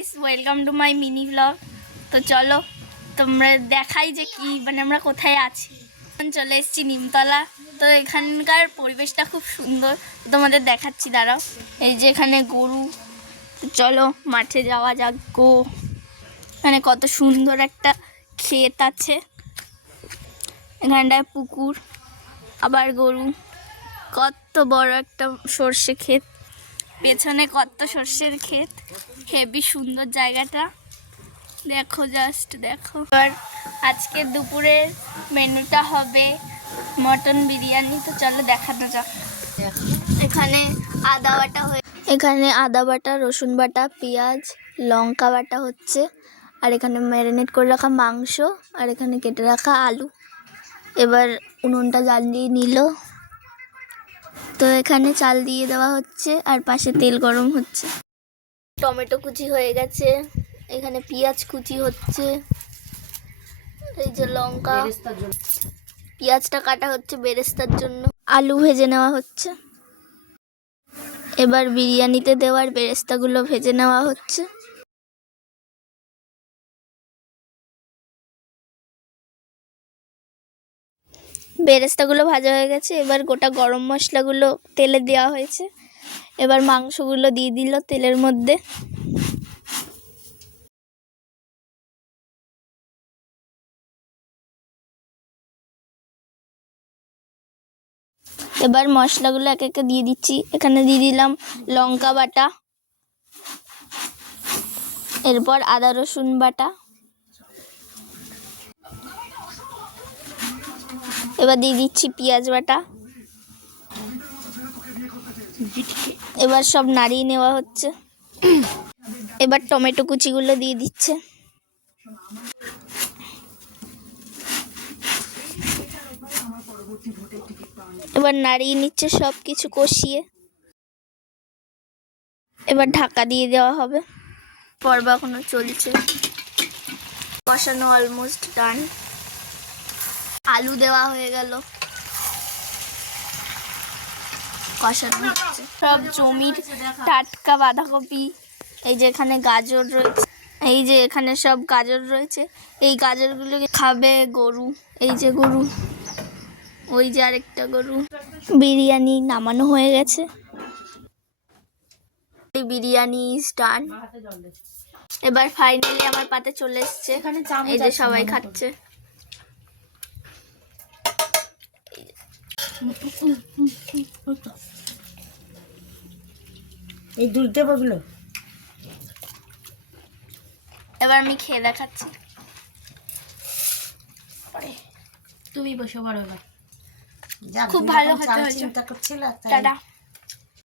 Guys, welcome to my mini blog. তো চলো তোমরা দেখাই যে কি মানে আমরা কোথায় আছি। চলে এসেছি নিমতলা। তো এখানকার পরিবেশটা খুব সুন্দর, তোমাদের দেখাচ্ছি, দাঁড়াও। এই যে এখানে গরু। তো চলো মাঠে যাওয়া যাক গো। এখানে কত সুন্দর একটা ক্ষেত আছে, এখানটায় পুকুর, আবার গরু, কত বড় একটা সর্ষে ক্ষেত, পেছনে কত সর্ষের ক্ষেত, হেবি সুন্দর জায়গাটা, দেখো জাস্ট দেখো। আর আজকে দুপুরের মেনুটা হবে মটন বিরিয়ানি। তো চলো দেখানো যাক। এখানে আদা বাটা, রসুন বাটা, পেঁয়াজ, লঙ্কা বাটা হচ্ছে, আর এখানে ম্যারিনেট করে রাখা মাংস, আর এখানে কেটে রাখা আলু। এবার উনুনটা জ্বালিয়ে নিল। তো এখানে চাল দিয়ে দেওয়া হচ্ছে, আর পাশে তেল গরম হচ্ছে। টমেটো কুচি হয়ে গেছে, এখানে পেঁয়াজ কুচি হচ্ছে, এই যে লঙ্কা, পেঁয়াজটা কাটা হচ্ছে বেরেস্তার জন্য, আলু ভেজে নেওয়া হচ্ছে। এবার বিরিয়ানিতে দেওয়ার বেরেস্তাগুলো ভেজে নেওয়া হচ্ছে। বেরেস্তাগুলো ভাজা হয়ে গেছে, এবার গোটা গরম মশলাগুলো তেলে দেওয়া হয়েছে। এবার মাংসগুলো দিয়ে দিল তেলের মধ্যে। এবার মশলাগুলো এক একে দিয়ে দিচ্ছি। এখানে দিয়ে দিলাম লঙ্কা বাটা, এরপর আদা রসুন বাটা, এবার দিয়ে দিচ্ছি পেঁয়াজ বাটা। এবার সব নাড়িয়ে নেওয়া হচ্ছে। এবার টমেটো কুচিগুলো দিয়ে দিচ্ছে। এবার নাড়িয়ে নিচ্ছে সব কিছু কষিয়ে। এবার ঢাকা দিয়ে দেওয়া হবে। পর্ব এখনো চলছে, কষানো অলমোস্ট ডান। আলু দেওয়া হয়ে গেল, কষানো হচ্ছে। সব জমির টাটকা বাঁধাকপি, এই যে এখানে গাজর রয়েছে, এই যে এখানে সব গাজর রয়েছে। এই গাজরগুলো খাবে গরু, এই যে গরু, ওই যে আরেকটা গরু। বিরিয়ানি নামানো হয়ে গেছে, বিরিয়ানি ডান। এবার ফাইনালি আমার পাতে চলে এসছে, এই যে সবাই খাচ্ছে। এই দুধ দেবো গুলো। এবার আমি খেয়ে দেখাচ্ছি। তুমি বসে বড় এবার। খুব ভালো খেতে হয়েছে। চিন্তা করছিল। টাটা।